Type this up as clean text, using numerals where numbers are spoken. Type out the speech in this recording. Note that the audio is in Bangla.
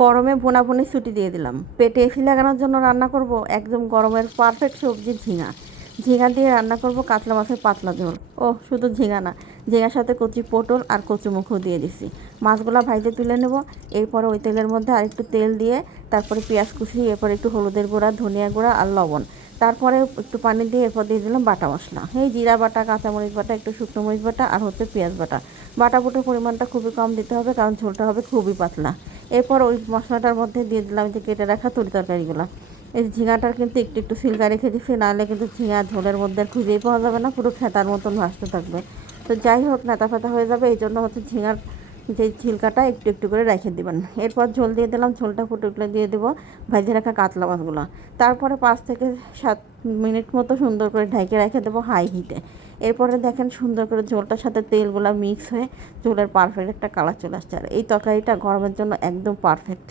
গরমে ভুনাভুনি ছুটি দিয়ে দিলাম। পেটে এসি লাগানোর জন্য রান্না করব একদম গরমের পারফেক্ট সবজি ঝিঙা। ঝিঙা দিয়ে রান্না করব কাতলা মাছের পাতলা ঝোল। ও শুধু ঝিঙা না, ঝিঙার সাথে কচি পটল আর কচুমুখও দিয়ে দিছি। মাছগুলা ভাইজে তুলে নেব। এরপরে ওই তেলের মধ্যে আরেকটু তেল দিয়ে তারপরে পেঁয়াজ কুচি, এরপর একটু হলুদের গুঁড়া, ধনিয়া গুঁড়া আর লবণ, তারপরে একটু পানি দিয়ে এরপর দিয়ে দিলাম বাটা মশলা, এই জিরা বাটা, কাঁচামরিচ বাটা, একটু শুকনো মরিচ বাটা আর হচ্ছে পেঁয়াজ বাটা। বাটা বুটোর পরিমাণটা খুবই কম দিতে হবে, কারণ ঝোলটা হবে খুবই পাতলা। এরপর ওই মশলাটার মধ্যে দিয়ে দিলাম যে কেটে রাখা তরি তরকারিগুলো। এই ঝিঙাটার কিন্তু একটু একটু ছিলকা রেখে দিচ্ছি, নাহলে কিন্তু ঝিঙা ঝোলের মধ্যে আর খুঁজেই পাওয়া যাবে না, পুরো খেতার মতন ভাসতে থাকবে। তো যাই হোক, নেতা ফেতা হয়ে যাবে, এই জন্য হচ্ছে ঝিঙার যে ছিলকাটা একটু একটু করে রেখে দিবেন। এরপর ঝোল দিয়ে দিলাম, ঝোলটা ফুটে উঠলে দিয়ে দেবো ভাজে রাখা কাতলা মাছগুলো। তারপরে 5 থেকে 7 মিনিট মতো সুন্দর করে ঢেকে রেখে দেবো হাই হিটে। এরপরে দেখেন সুন্দর করে ঝোলটার সাথে তেলগুলো মিক্স হয়ে ঝোলের পারফেক্ট একটা কালার চলে আসছে। আর এই তরকারিটা গরমের জন্য একদম পারফেক্ট।